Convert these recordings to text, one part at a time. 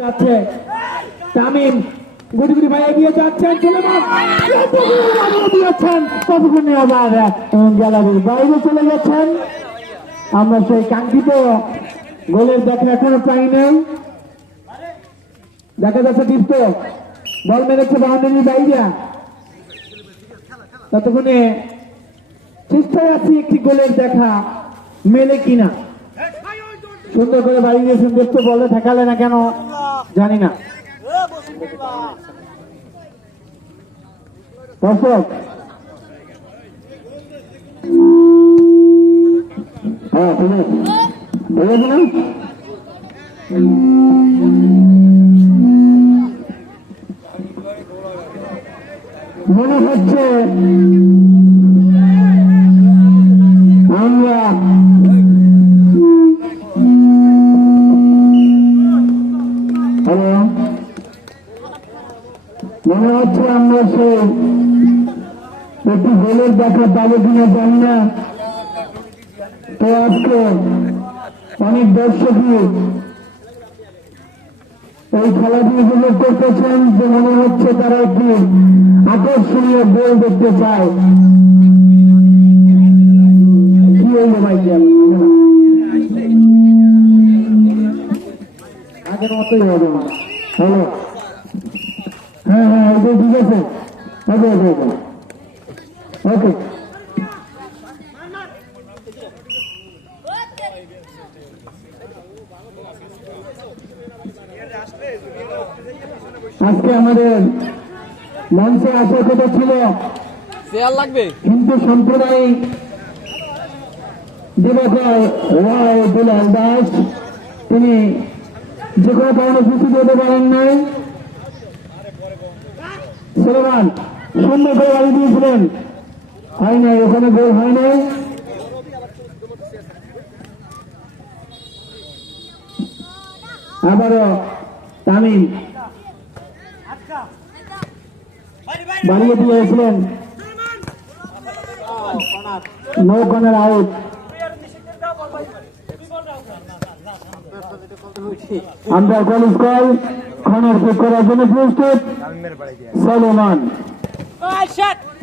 যাচ্ছে তামিম গুটি গুটি ভাই এগিয়ে যাচ্ছেন দিয়েছেন কতক্ষণে আবার গ্যালারির বাইরে চলে গেছেন। আমরা সেই কাঙ্ক্ষিত গোলের দেখা এখনো পাই নাই। দেখা যাচ্ছে দীপ্ত বল মেরেছে বাউন্ডারির বাইরে, ততক্ষণে চেষ্টায় আছি একটি গোলের দেখা মেলে কিনা। সুন্দর করে বাড়ি দিয়েছেন দীপ্ত, বলে ঠেকালে না কেন জানি না। দর্শক হ্যাঁ ঠিক আছে মনে হচ্ছে আমরা মনে হচ্ছে আমরা সেই একটু গোলের দেখা পাবো কিনা জানি না। তো আজকে অনেক দর্শকই এই খেলাটি উপভোগ করতেছেন, যে মনে হচ্ছে তারা একটি আকর্ষণীয় গোল দেখতে চায়। কি হইল ভাই, আগের মতোই হবে। হ্যালো, হ্যাঁ হ্যাঁ ওকে ঠিক আছে, ওকে ওকে ওকে ওকে। আজকে আমাদের মঞ্চে আসার কথা ছিল হিন্দু সম্প্রদায় দিবকর রায় দুলাল দাস, তিনি যে কোনো কারণে উপস্থিত হতে পারেন নাই। সুলেমান সুন্দর করে বাড়ি দিয়েছিলেন, হয় নাই, ওখানে গোল হয় নাই। আবারও তামিম বাড়িয়ে দিয়েছিলেন, নো কর্নার আউট। আমরা গোল স্কোর কর্নার কিক করার জন্য প্রস্তুত। সুলেমান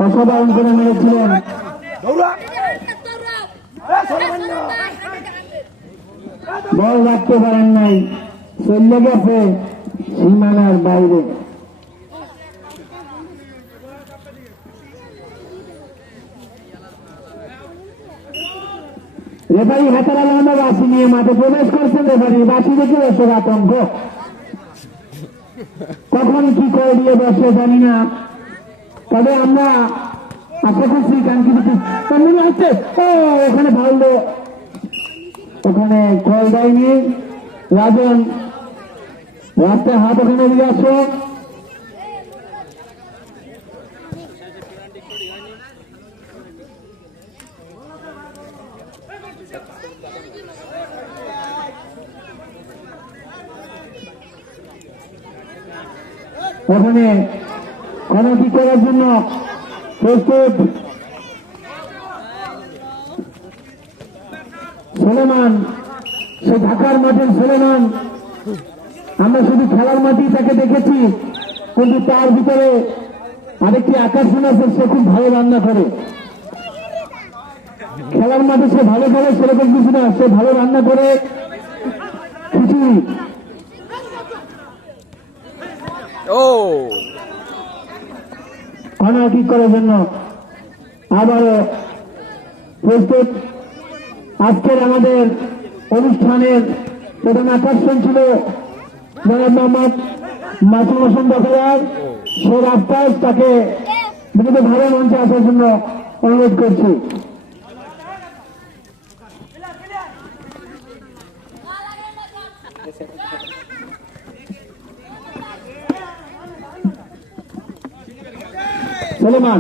অসাধারণ করে মেরেছিলেন, বল রাখতে পারেন নাই, চলে গেছে সীমানার বাইরে। রেফারি হাতের আলাদা বাসি নিয়ে মাঠে প্রবেশ করছেন। রেফারি বাসি দেখে দর্শক আতঙ্ক, কখন কি করে দিয়ে বসে জানি না। তবে আমরা আশা করছি কাঙ্ক্ষিত হচ্ছে ওখানে ভালো, ওখানে কল দেয়নি। রাজন রাস্তায় হাত ওখানে দিয়ে আসো। ওখানে কর্নার কিক করার জন্য প্রস্তুত সুলেমান, সে ঢাকার মাঠের সুলেমান। আমরা শুধু খেলার মাঠেই তাকে দেখেছি, কিন্তু তার ভিতরে আরেকটি আকর্ষণ আছে, সে খুব ভালো রান্না করে। খেলার মাঠে সে ভালো খেলে সেরকম কিছু না, সে ভালো রান্না করে খিচুড়ি। কর্নার কিক করার জন্য আবারও প্রস্তুত। আজকের আমাদের অনুষ্ঠানের প্রধান আকর্ষণ ছিল জনাব মোহাম্মদ মাসুম হোসেন বখরিয়ার। সে রাস্তায় তাকে বিভিন্ন ভালো মঞ্চে আসার জন্য অনুরোধ করছি। সুলেমান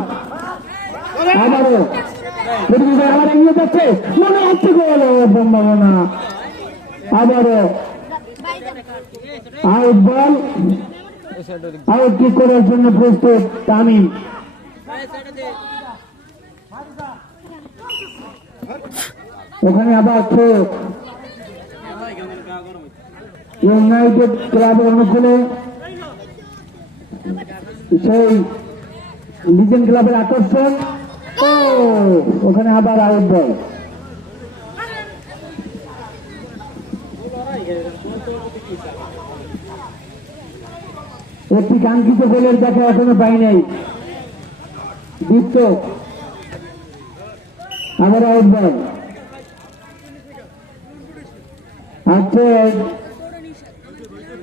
আবারও আবার এগিয়ে যাচ্ছে, মনে হচ্ছে গোল সম্ভাবনা। আবারও আউট, বল আউট কিক করার জন্য প্রস্তুত তামিম। ওখানে আবার ইউনাইটেড ক্লাবের অনুকূলে সেই লিজেন্ড ক্লাবের আকর্ষণ। ও ওখানে আবার আউট বল। একটি কাঙ্ক্ষিত গোলের দেখা এখনো পাই নাই। দীপ্ত আবার আউট বল। আজকে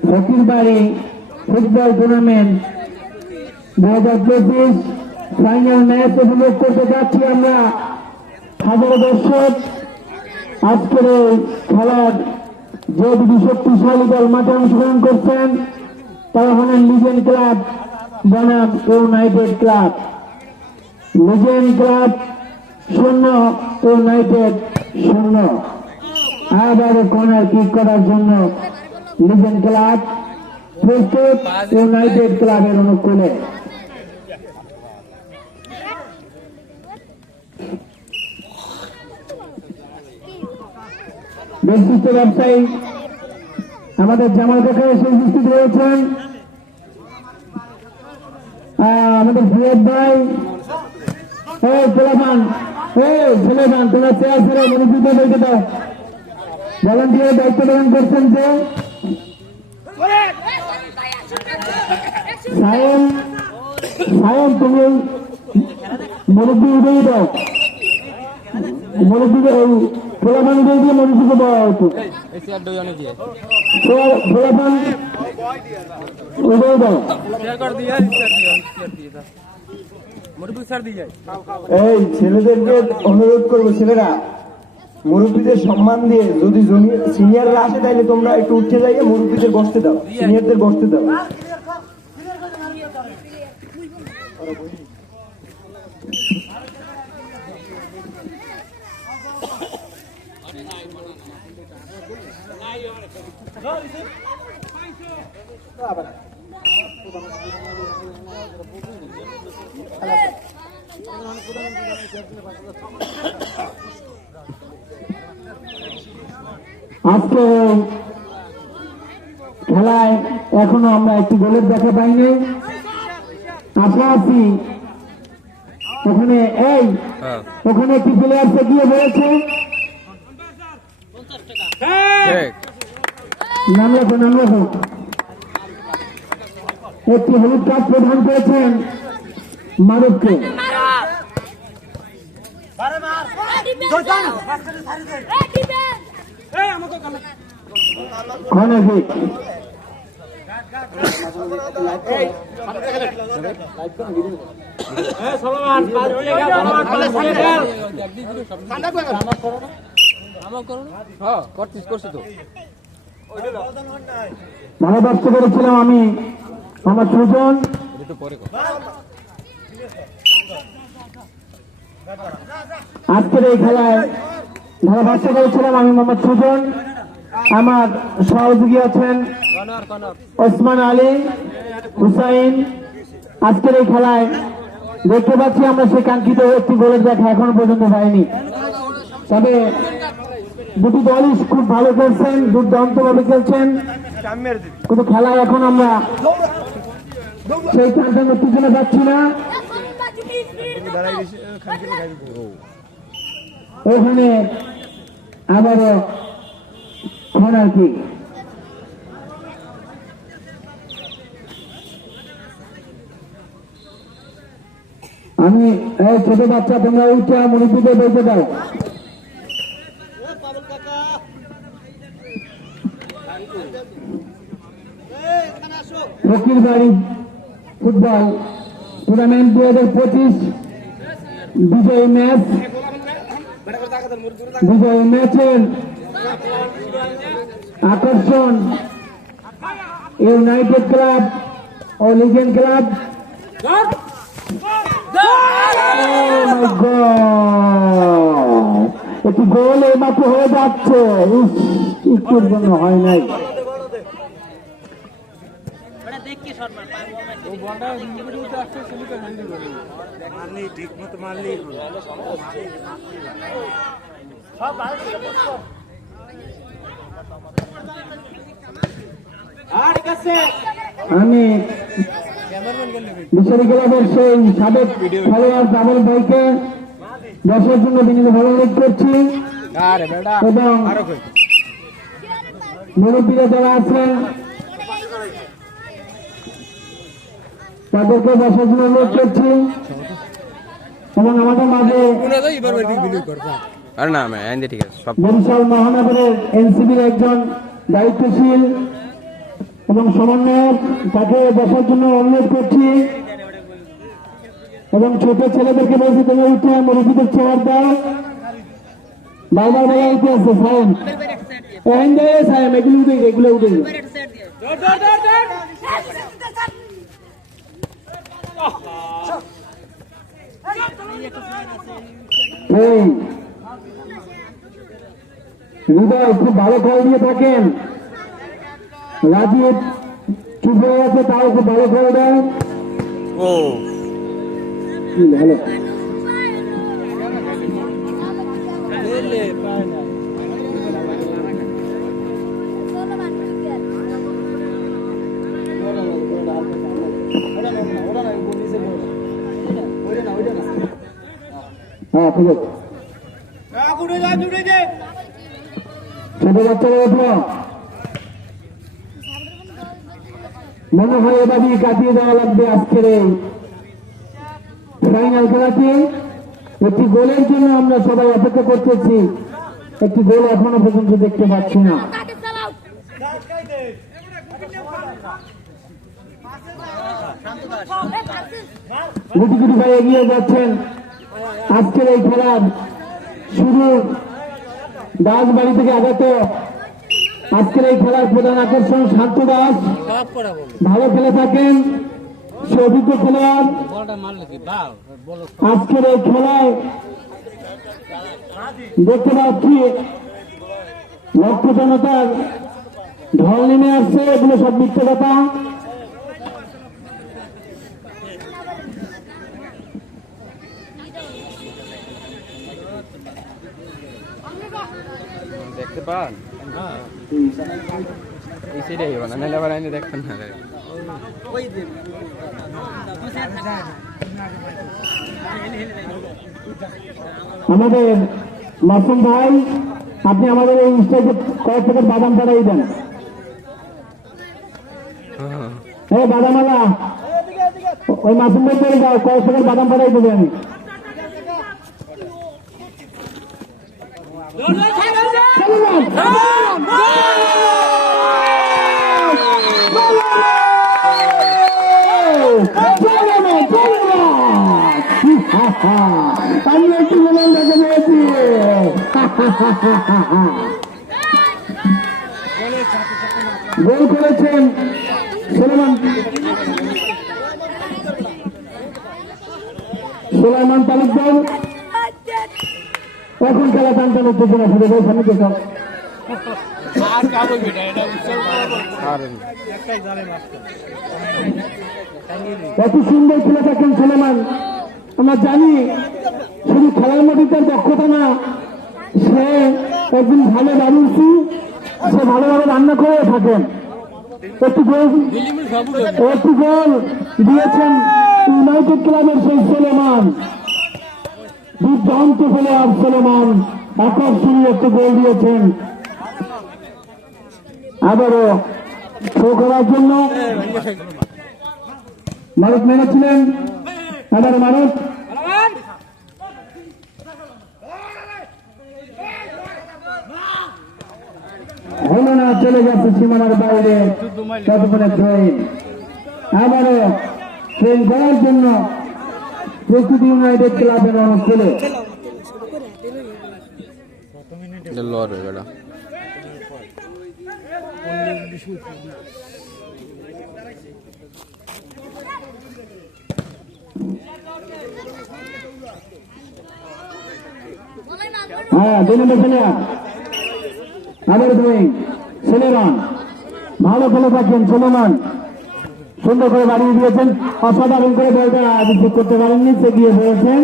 Fakirbari football tournament 2025 final match উপভোগ করতে যাচ্ছি আমরা। হাজারো দর্শক আজকের এই খেলার যে দুটি শক্তিশালী দল মাঠে অংশগ্রহণ করছেন তারা হলেন লিজেন্ড ক্লাব বনাম United club. Legend club 0, United 0। আবার কর্নার কিক করার জন্য লিজেন্ড ক্লাব প্রস্তুত ইউনাইটেড ক্লাবের অনুকূলে। বিশিষ্ট ব্যবসায়ী আমাদের জামাল কাকা এসে উপস্থিত রয়েছেন। আমাদের ফিরোজ ভাই, সুলেমান তোমরা চেয়ার ছেড়ে মনোযোগ দেখে দাও। ভলান্টিয়ার দায়িত্ব পালন করছেন যে সায়ন, তুমি মনোযোগ উঠেই দাও। মনোযোগে ফোলাপান উঠে দিয়ে মনোযোগে দেওয়া হতো। ফোলাপান উঠেই দাও। এই ছেলেদেরকে অনুরোধ করবো, ছেলেরা মুরব্বীদের সম্মান দিয়ে যদি সিনিয়ররা আসে তাহলে তোমরা একটু উঠে যাইয়ে মুরব্বীদের বসতে দাও, সিনিয়রদের বসতে দাও। আজকে খেলায় এখনো আমরা একটি গোলের দেখা পাইনি। আশা আছি ওখানে ওখানে একটি প্লেয়ার গিয়ে বলেছে নাম রাখো। একটি হলুদ কার্ড প্রদান করেছেন মারুফকে। ধারাভাষ্য করেছিলাম আমি আমার সুজন। আজকের এই খেলায় ধারাভাষ্য করেছিলাম আমি মোহাম্মদ সুজন। আমার সহযোগী আছেন ওসমান আলী, হুসাইন। আজকের এই খেলায় দেখতে পাচ্ছি আমরা সেই কাঙ্ক্ষিত একটি গোলের দেখা এখনো পর্যন্ত পাইনি। তবে দুটি দলই খুব ভালো খেলছেন, দুর্দান্ত ভাবে খেলছেন, কিন্তু খেলায় এখন আমরা সেই টানটান উত্তেজনা পাচ্ছি না। ওখানে আবারও কর্নার কিক। আমি ছোট বাচ্চা তোমরা উঠে মুরব্বীদের বলতে দাও। ফকিরবাড়ি ফুটবল টুর্নামেন্ট 2025 বিজয়ী ম্যাচের আকর্ষণ ইউনাইটেড ক্লাব ও লিজেন্ড ক্লাব। একটি গোল এই মাত্র হয়ে যাচ্ছে, একটুর জন্য হয় নাই। ঠিক মতো মারলেই আমি বিশালী ক্লাবের সেই সাবেক খেলোয়াড় জামাল ভাইকে দর্শকের জন্য বিনীতভাবে অনুরোধ করছি এবং মুরব্বীরা যারা আছেন তাদেরকে দর্শকের জন্য অনুরোধ করছি এবং আমাদের মাঝে আর না আমি ঠিক আছে সব বরিশাল মহানগরের এনসিবির একজন দায়িত্বশীল এবং সমন্বয়ক তাকে বসার জন্য অনুরোধ করছি এবং ছোট ছেলেদেরকে বলছি তুমি উঠে মুরব্বীদের চেয়ার দাও বারবার বলা উঠে আছে সায়ন সায়ন এগুলো উঠে হৃদয় খুব ভালো ফল দিয়ে থাকেন রাজীব চুপ হয়ে আছে তাও খুব ভালো ফল দেয় ও ভালো হ্যাঁ ঠিক আছে ছোট বাচ্চারা উঠলো মনে হয় এবারই কাটিয়ে দেওয়া লাগবে আজকের এই ফাইনাল খেলাটি একটি গোলের জন্য আমরা সবাই অপেক্ষা করতেছি একটি গোল এখনো পর্যন্ত দেখতে পাচ্ছি না গুটি গুটি ভাই এগিয়ে যাচ্ছেন আজকের এই খেলার শুরু দাসবাড়ি থেকে আগত আজকের এই খেলার প্রধান আকর্ষণ শান্ত দাস ভালো খেলে থাকেন সে অভিজ্ঞ খেলোয়াড় আজকের এই খেলায় দেখতে পাচ্ছি লক্ষ জনতার ঢল নেমে আসছে এগুলো সব মিথ্যে কথা দেখতে পান এই সেটাই হবে না নাহলে আবার আইনে দেখতেন না আমাদের মাসুম ভাই আপনি আমাদের এই স্টেজে কয়েক প্যাকেট বাদাম পাঠাই দেন হ্যাঁ বাদামালা ওই মাসুম ভাই চলে যাও কয়েক প্যাকেট বাদাম পাঠাই দেবে আমি আমি একটু বললাম দেখে পেয়েছি গোল করেছেন সুলাইমান তালুকদার এখন খেলা টানটান উত্তেজনা শুরু করে সামনে দেখো কত সুন্দর খেলে থাকেন সুলেমান আমরা জানি শুধু খেলার মধ্যে তার দক্ষতা না সে একদিন ভালো বাড়িয়েছি সে ভালোভাবে রান্না করে থাকেন একটু গোল দিয়েছেন ইউনাইটেড ক্লাবের সেই সুলেমান দুর্দান্ত খেলোয়াড় সুলেমান আকর্ষণীয় একটু গোল দিয়েছেন আবারও শো করার জন্য মারুফ মেরেছিলেন আবার মারুফ হলো না চলে যাচ্ছে সীমানার বাইরে ততক্ষণে ট্রেন আবারও ট্রেন করার জন্য প্রস্তুতি ইউনাইটেড ক্লাবের অনুষ্ঠিত লড় হয়ে গেল হ্যাঁ 2 নম্বর প্লেয়ার আবার তুমি সুলেমান ভালো খেলে থাকেন সুলেমান সুন্দর করে বাড়িয়ে দিয়েছেন অসাধারণ করে বলটা রিসিভ করতে পারেননি সে গিয়ে পড়েছেন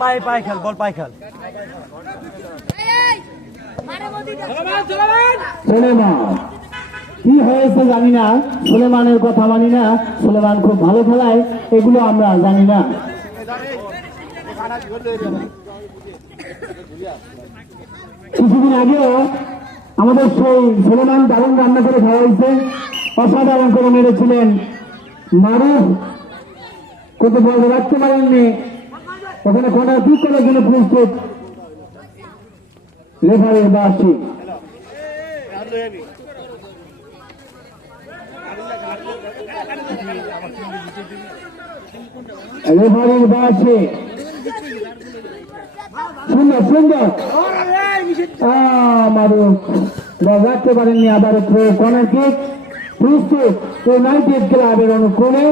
পায়ে পায়ে খেল, বল পায়ে খেল। সুলেমান কি হয়েছে জানি না, সুলেমানের কথা মানি না, সুলেমান খুব ভালো খেলায়, এগুলো আমরা জানি না। কিছুদিন আগেও আমাদের সেই সুলেমান দারুণ রান্না করে খাওয়া হয়েছে, অসাধারণ করে মেরেছিলেন মারুফ, কিন্তু বল রাখতে পারেননি। ওখানে কর্নার কিক করার জন্য প্রস্তুত রেফারি বাসি। রেফারির বাসে সুন্দর সুন্দর মারুফ বল রাখতে পারেননি। আবার কর্নার কিক প্রস্তুত ইউনাইটেড ক্লাবের অনুকূলে।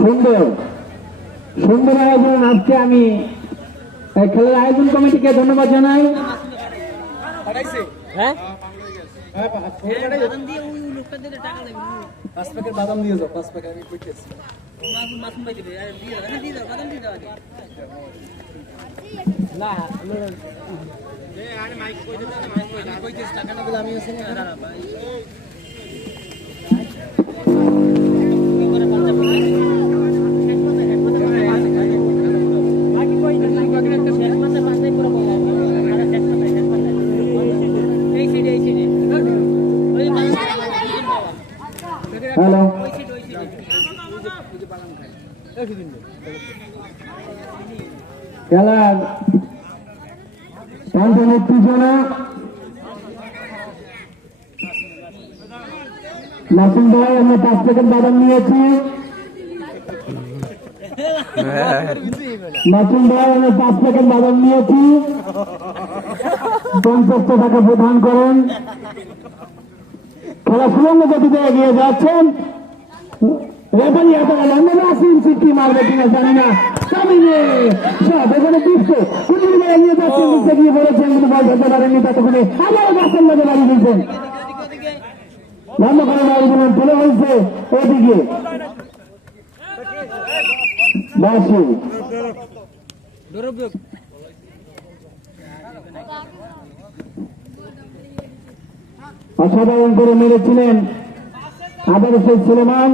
সুন্দর সুন্দর আয়োজন। আজকে আমি এই খেলার আয়োজন কমিটিকে ধন্যবাদ জানাই। বাদাম দিয়ে যাও, 5 প্যাকেট আমি কইতেছি। হ্যালো, খেলার টানটান উত্তেজনা। নাসিম ভাই, আমরা 5 প্যাকেট বাদাম নিয়েছি। নাসিম ভাই, আমরা 5 প্যাকেট বাদাম নিয়েছি। 50 টাকা প্রদান করেন। খেলা সুরঙ্গ গতিতে এগিয়ে যাচ্ছেন। রেফারি হাতে নাসিম সিটি মারবে কিনা জানি না। এখানে বিশ্ব কুটির মেয়ে নিয়ে যাচ্ছেন, নিচে গিয়ে বলেছেন কিন্তু বল ধরতে পারেননি। ততক্ষণে আবার গাছের মধ্যে বাড়ি দিয়েছেন। বন্ধ করে বাড়ি দিলেন, তুলে হয়েছে ওদিকে বাসি। অসাধারণ করে মেরেছিলেন আবার সেই সুলেমান।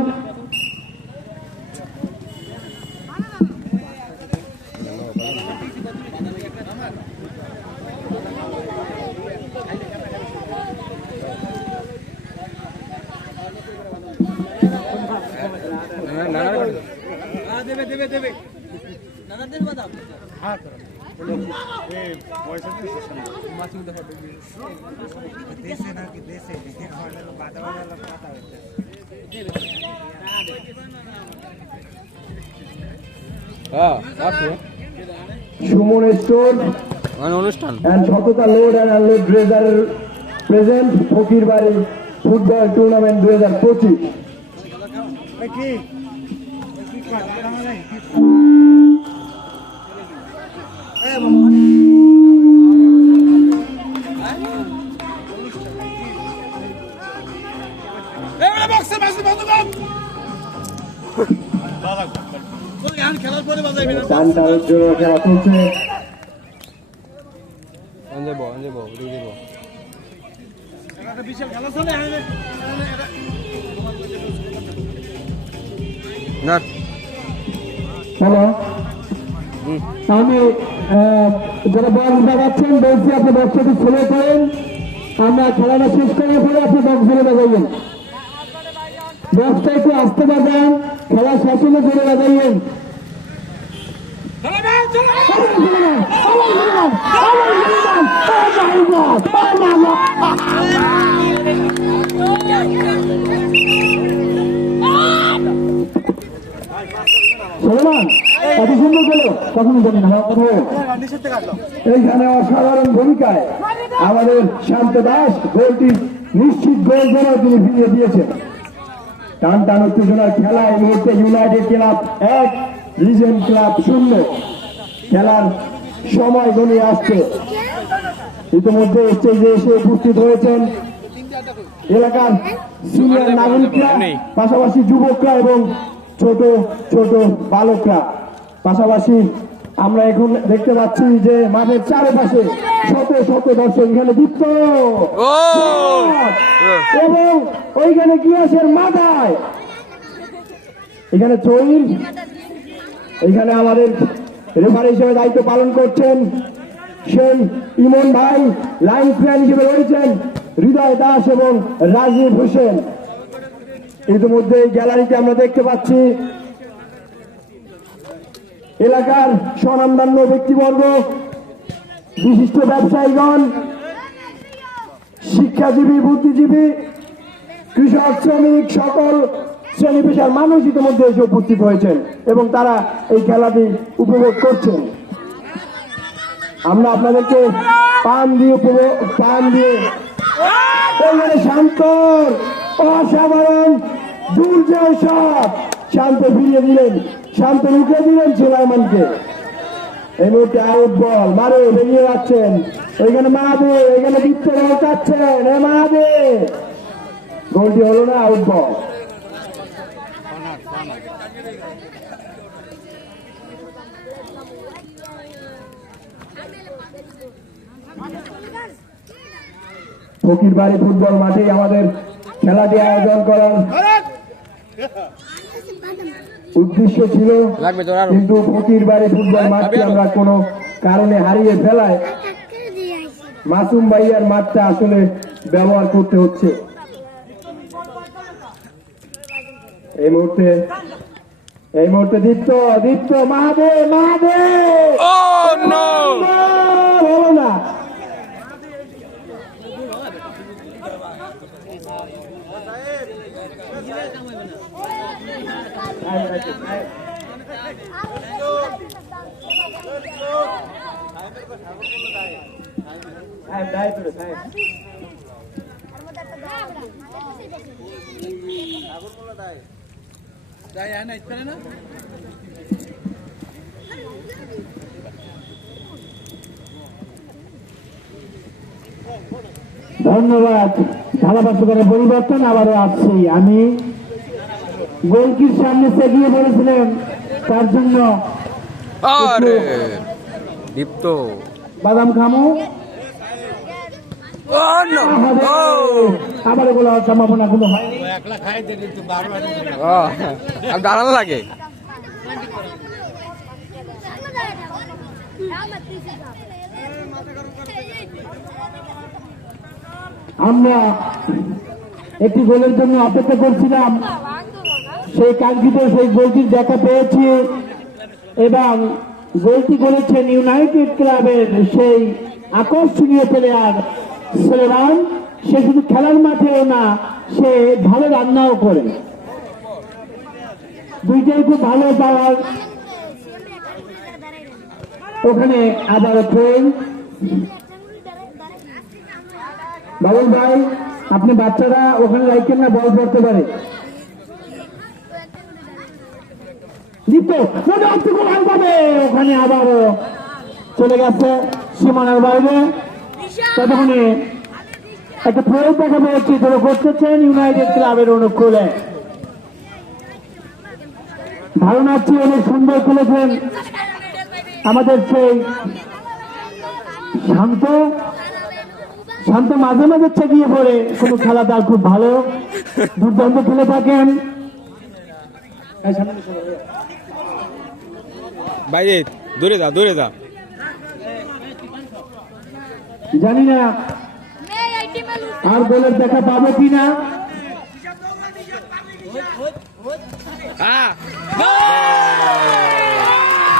সুমন স্টোর অনুষ্ঠান and সততা load and unload dredger present ফকির বাড়ি ফুটবল টুর্নামেন্ট 2025। টানটানের জন্য খেলা চলছে। হ্যালো, আমি যারা বক্স বাজাচ্ছেন বলছি আপনি বক্সটি ছেড়ে করেন। আমরা খেলাটা শেষ করে পরে আপনি বক্স ধরে বাজাইবেন। বক্সটা একটু আসতে বাজান, খেলা শেষ হলে ধরে বাজাইবেন। সুলেমান এত সুন্দর গেল কখনো জানি না। এইখানে অসাধারণ ভূমিকায় আমাদের শান্ত দাস গোলটি নিশ্চিত গোল যেন তিনি ফিরিয়ে দিয়েছেন। টান টান উত্তেজনার খেলা এই মুহূর্তে ইউনাইটেড ক্লাব 1 লিজেন্ড ক্লাব 0। খেলার সময় ঘনিয়ে আসছে। ইতিমধ্যে স্টেজে এসে উপস্থিত হয়েছেন এলাকার সিনিয়র নাগরিকরা, পাশাপাশি যুবকরা এবং ছোট ছোট বালকরা। পাশাপাশি আমরা এখন দেখতে পাচ্ছি যে মাঠের চারপাশে শত শত দর্শক এখানে যুক্ত এবং ওইখানে গিয়াসের মাথায় এখানে চৈল, এখানে আমাদের রেফারি হিসেবে দায়িত্ব পালন করছেন সেই ইমন ভাই, লাইন প্ল্যান হিসেবে রয়েছেন হৃদয় দাস এবং রাজীব হোসেন। ইতিমধ্যে এই গ্যালারিতে আমরা দেখতে পাচ্ছি এলাকার স্বনামধন্য ব্যক্তিবর্গ, বিশিষ্ট ব্যবসায়ীগণ, শিক্ষাজীবী, বুদ্ধিজীবী, কৃষক, শ্রমিক, সকল শ্রেণী পেশার মানুষ ইতিমধ্যে এসে উপস্থিত হয়েছেন এবং তারা এই খেলাটি উপভোগ করছেন। আমরা আপনাদেরকে পান দিয়ে শান্তর অসাধারণ দুর্জয় সব শান্ত ফিরিয়ে দিলেন, শান্ত রুখে দিলেন সুলাইমানকে। এই মুহূর্তে আউট বল, মারে বেরিয়ে যাচ্ছেন, ওইখানে মাহাদে, এখানে দিচ্ছে চাচ্ছেন, এ মাহাদে, গোলটি হলো না, আউট বল। ফকিরবাড়ি ফুটবল মাঠেই আমাদের খেলাটি আয়োজন করার উদ্দেশ্য ছিল, কিন্তু ফকিরবাড়ি ফুটবল মাঠটি আমরা কোনো কারণে হারিয়ে ফেলায় মাসুম ভাইয়ার মাঠটা আসলে ব্যবহার করতে হচ্ছে। এই মুহূর্তে দীপ্ত মাহাদে হলো না। ধন্যবাদ। ধারাভাষ্যকারের পরিবর্তন আবারও আসছি। আমি গোলকির সামনে এগিয়ে বলেছিলেন, তার জন্য দীপ্ত বাদাম খামো, আবার এগুলো হওয়ার সম্ভাবনা কোনো হয়নি। আর দাঁড়ানো লাগে। আমরা একটি গোলের জন্য অপেক্ষা করছিলাম, সেই কাঙ্ক্ষিত সেই গোলটির দেখা পেয়েছি এবং গোলটি করেছেন ইউনাইটেড ক্লাবের সেই আকর্ষণীয় প্লেয়ার সুলেমান। সে শুধু খেলার মাঠেও না, সে ভালো রান্নাও করে, দুইটাই খুব ভালো পাওয়ার। ওখানে আবার ট্রেন বাবুল ভাই, আপনি বাচ্চারা ওখানে রাখেন না, বল পড়তে পারে। ওখানে আবার চলে গেছে সীমানার বাইরে। ততক্ষণে একটা প্রয়োগ দেখা পেয়েছি, ধরে করতেছেন ইউনাইটেড ক্লাবের অনুকূলে। ধারণা হচ্ছে অনেক সুন্দর খেলেছেন আমাদের সেই শান্ত মাঝে মাঝে গিয়ে পড়ে কোনো খেলা তার খুব ভালো, দুর্দান্ত খেলে থাকেন। বাইরে দূরে যা জানি না আর গোলের দেখা পাবো কিনা।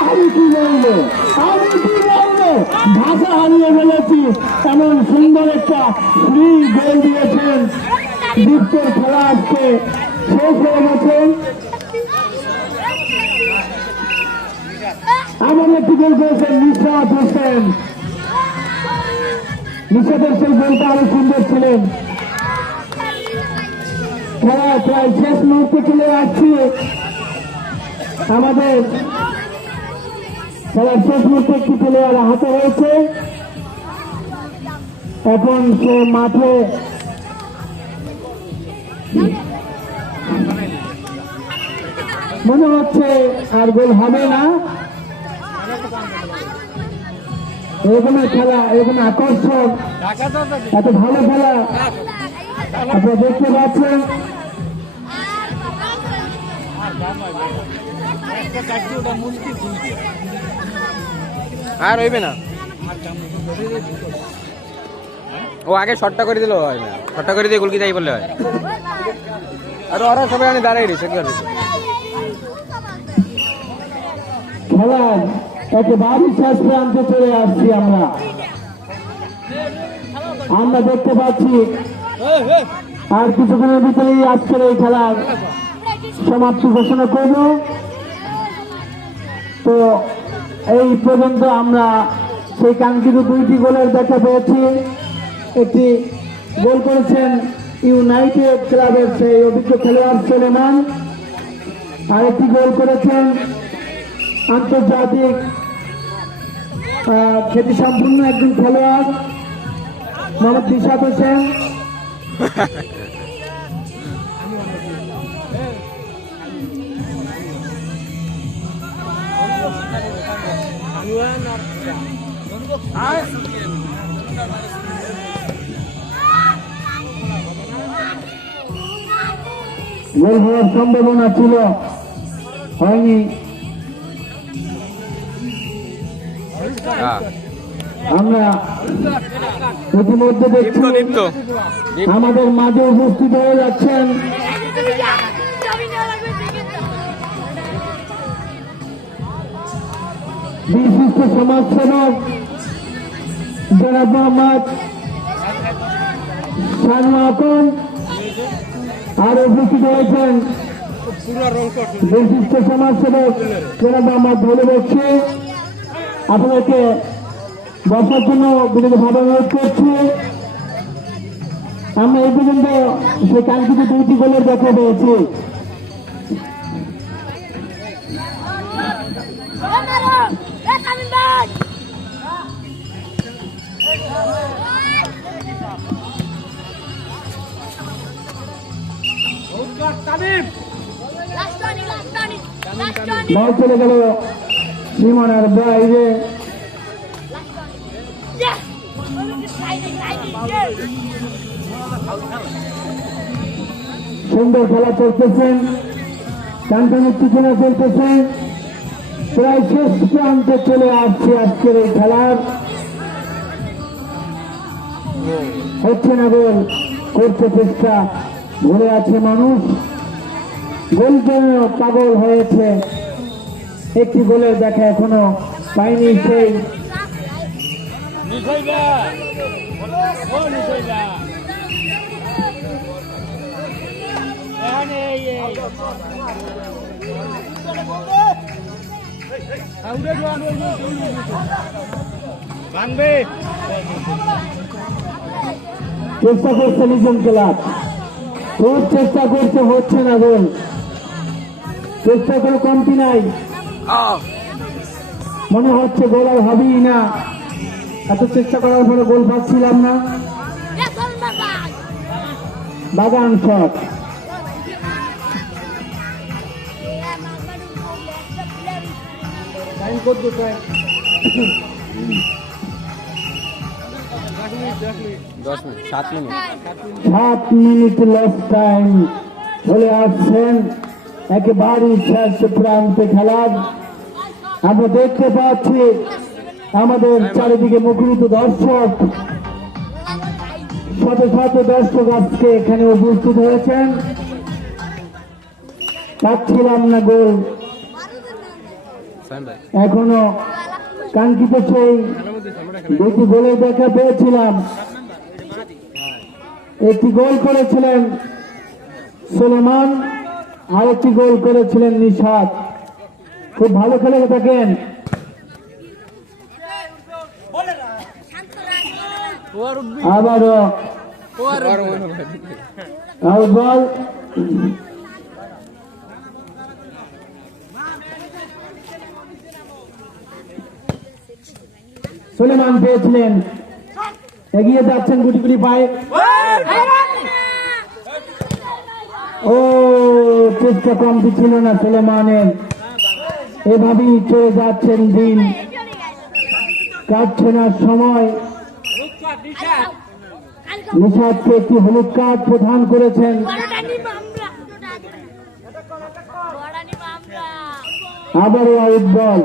আমি কি বলবো ভাষা হারিয়ে ফেলেছি। এমন সুন্দর একটা ফ্রি গোল দিয়েছেন, দীপ্তের খেলা আজকে শেষ হয়ে গেছে। এমন একটি গোল করেছেন নিশাত হোসেন। নিশাতের সেই গোলটা আরো সুন্দর ছিলেন। খেলা প্রায় শেষ মুহূর্তে চলে আসছি। আমাদের খেলার শেষ মুহূর্তে একটি প্লেয়ার আহত হয়েছে। এখন সে মাঠে মনে হচ্ছে আর গোল হবে না। এরকম খেলা, এরকম আকর্ষণ, এত ভালো খেলা আপনারা দেখতে পাচ্ছেন। আর হইবে না, ও আগে শর্টটা করে দিল হয় না, শর্টটা করে দিয়ে গোলকি যাই বললে হয়। আর ওরা সবাই আমি দাঁড়াই রয়েছে খেলার একেবারেই শেষ প্রান্তে চলে আসছি আমরা দেখতে পাচ্ছি আর কিছুক্ষণের ভিতরেই আজকের এই খেলার সমাপ্তি ঘোষণা করব। তো এই পর্যন্ত আমরা সেই কাঙ্ক্ষিত 2টি গোলের দেখা পেয়েছি। একটি গোল করেছেন ইউনাইটেড ক্লাবের সেই অভিজ্ঞ খেলোয়াড় সুলেমান, আরেকটি গোল করেছেন আন্তর্জাতিক খ্যাতিসম্পন্ন একজন খেলোয়াড় মোহাম্মদ রিশাদ হোসেন। গোল হওয়ার সম্ভাবনা ছিল, হয়নি। আমরা ইতিমধ্যে দেখছি আমাদের মাঝে উপস্থিত হয়ে যাচ্ছেন বিশিষ্ট সমাজসেবক জনাব মোহাম্মদ শানুয়াকুন, আর উপস্থিত হয়েছেন বিশিষ্ট সমাজসেবক জনাব মোহাম্মদ ভুলে বসছে। আপনাকে বসার জন্য বিনীতভাবে অনুরোধ করছি। আমরা এই পর্যন্ত সেই কাঙ্ক্ষিত 2টি গোলের দেখা পেয়েছি। বল চলে গেল সীমানার বাইরে। সুন্দর খেলা চলতেছেন, টানটানের টিকেনা চলতেছেন, প্রায় শেষ প্রান্তে চলে আসছে আজকের এই খেলার। হচ্ছে না গোল, করছে চেষ্টা, ঘুরে আছে মানুষ, গোল জন্য পাগল হয়েছে। একটি গোলের দেখা এখনো পাইনি সেই চেষ্টা করছে লিজন ক্লাব, খুব চেষ্টা করছে, হচ্ছে না গোল। চেষ্টা করে কমতি নাই, মনে হচ্ছে গোল আর হবেই না। এত চেষ্টা করার পরে গোল পাচ্ছিলাম না। বাগান শট, টাইম কত? 7 মিনিট লস টাইম। চলে আসছেন একেবারেই শেষ প্রান্তে খেলার। আমরা দেখতে পাচ্ছি আমাদের চারিদিকে মুখরিত দর্শক, শত শত দর্শক আজকে এখানে উপস্থিত হয়েছেন। পাচ্ছিলাম না গোল, এখনো কাঙ্ক্ষিত সেই 2টি গোলের দেখা পেয়েছিলাম। একটি গোল করেছিলেন সুলেমান, আর একটি গোল করেছিলেন নিশাত। খুব ভালো খেলে থাকেন। আবারও আউট বল। সুলেমান পেয়েছিলেন, এগিয়ে যাচ্ছেন গুটি গুটি পায়ে। ও চেষ্টা কমতি ছিল না সুলেমানের, এভাবেই চলে যাচ্ছেন দিন, কাটছে না সময়। নিশাদকে একটি হলুদ কার্ড প্রদান করেছেন। আবারও আউট বল।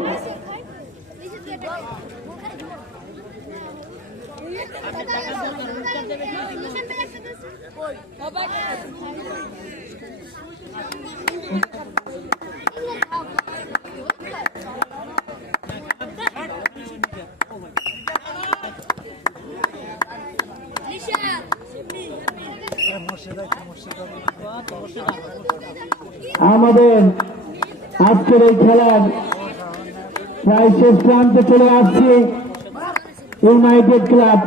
আমাদের আজকের এই খেলার প্রায় শেষ প্রান্তে চলে আসছে। ইউনাইটেড ক্লাব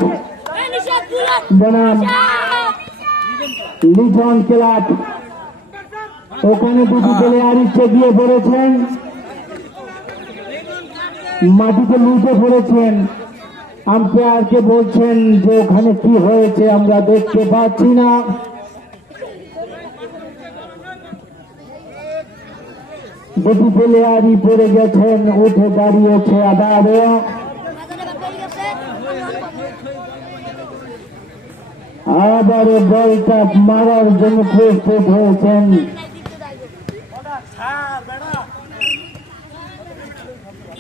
বনাম লিজন ক্লাব, ওখানে দুটি প্লেয়ার ইচ্ছে গিয়ে পড়েছেন, মাটিতে লুটে পড়েছেন। আম্পায়ারকে বলছেন যে ওখানে কি হয়েছে আমরা দেখতে পাচ্ছি না। দুটি প্লেয়ারই পড়ে গেছেন, উঠে দাঁড়িয়েছে আবারও। আবারও বলটা মারার জন্য প্রস্তুত হয়েছেন।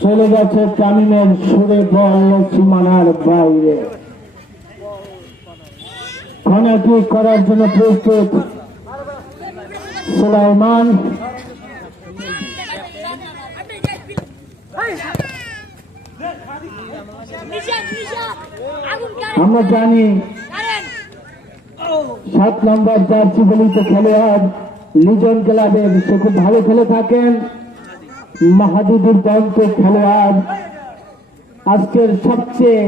চলে গেছে তামিমের সুরে, বল সীমানার বাইরে। কর্নার করার জন্য প্রস্তুত সুলাইমান। আমরা জানি 7 নম্বর জার্সি বলিত খেলোয়াড় লিজন ক্লাবের, সে খুব ভালো খেলে থাকেন, মাহাদুর দন্ত খেলোয়াড়। আজকের সবচেয়ে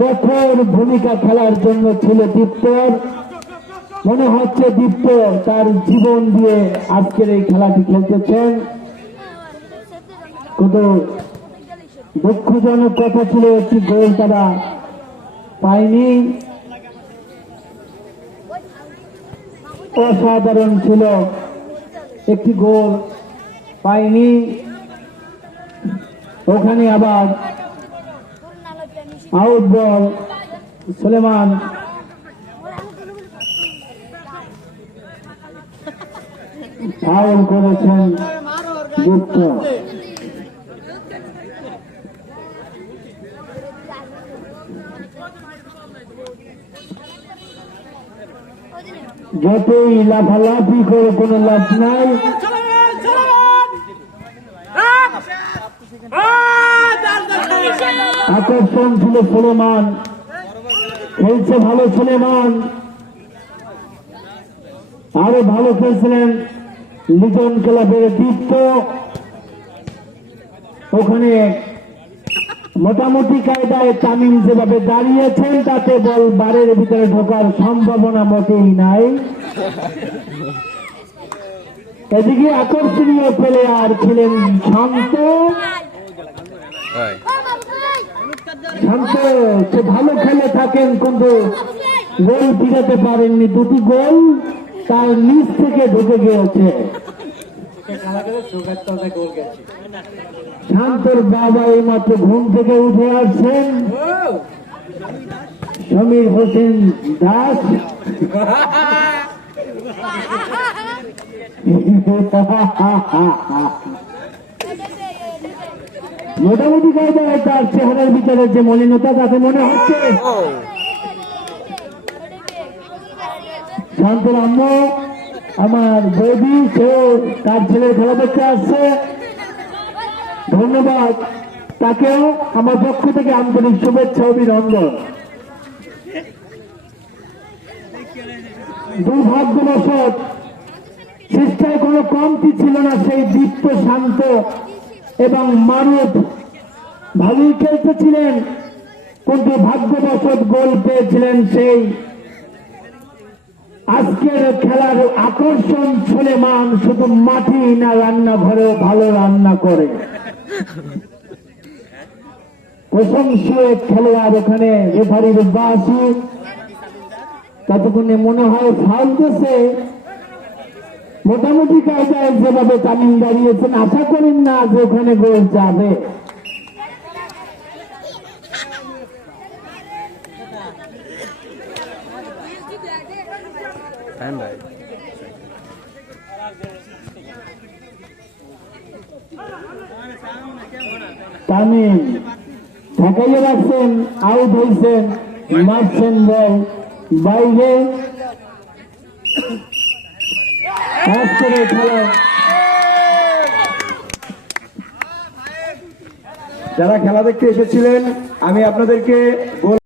কঠোর ভূমিকা খেলার জন্য ছিল দীপ্তর। মনে হচ্ছে দীপ্ত তার জীবন দিয়ে আজকের এই খেলাটি খেলতেছেন। কত দুঃখজনক কথা ছিল, একটি গোল তারা পায়নি। অসাধারণ ছিল, একটি গোল পায়নি। ওখানে আবার আউট বল। সুলেমান ফাউল করেছেন যুক্ত। যতই লাফালাফি করে কোনো লাভ নাই। আকর্ষণ ছিল সুলেমান, খেলছে ভালো সুলেমান, আরো ভালো খেলছিলেন লিজন ক্লাবের দীপ্ত। ওখানে মোটামুটি কায়দায় তামিম যেভাবে দাঁড়িয়েছেন তাতে বল বারের ভিতরে ঢোকার সম্ভাবনা মোটেই নাই। এদিকে আকর্ষণীয় প্লেয়ার ছিলেন শান্ত। শান্ত সে ভালো খেলে থাকেন, কিন্তু গোল ফিরাতে পারেননি। দুটি গোল তার নিচ থেকে ঢুকে গিয়েছে। শান্তর বাবা এই মাত্র ঘুম থেকে উঠে আসছেন, সমীর হোসেন দাস। মোটামুটি কায়দায় তার চেহারার ভিতরে যে মলিনতা, তাতে মনে হচ্ছে শান্তর আম্মু আমার বৌদি, সেও তার ছেলের খেলা দেখতে আসছে। ধন্যবাদ, তাকেও আমার পক্ষ থেকে আন্তরিক শুভেচ্ছা অভিনন্দন। দুর্ভাগ্যবশত চেষ্টায় কোনো কমতি ছিল না সেই দীপ্ত, শান্ত এবং মারুফ ভালোই খেলতেছিলেন, কিন্তু ভাগ্যবশত গোল পেয়েছিলেন সেই আজকের খেলার আকর্ষণ সুলেমান। শুধু মাটি না, রান্নাঘরেও ভালো রান্না করে। প্রশংসী এক খেলোয়াড় ওখানে রেফারির বাসি ততক্ষণে মনে হয় ফাউল দিয়েছে। মোটামুটি কায়দায় যেভাবে তামিম দাঁড়িয়েছেন আশা করেন না যে ওখানে গোল যাবে। হ্যাঁ ভাই তামিম ঠেকাইয়ে রাখছেন, আউট হয়েছেন, মারছেন বল বাইরে। খেলা যারা খেলা দেখতে এসেছিলেন আমি আপনাদেরকে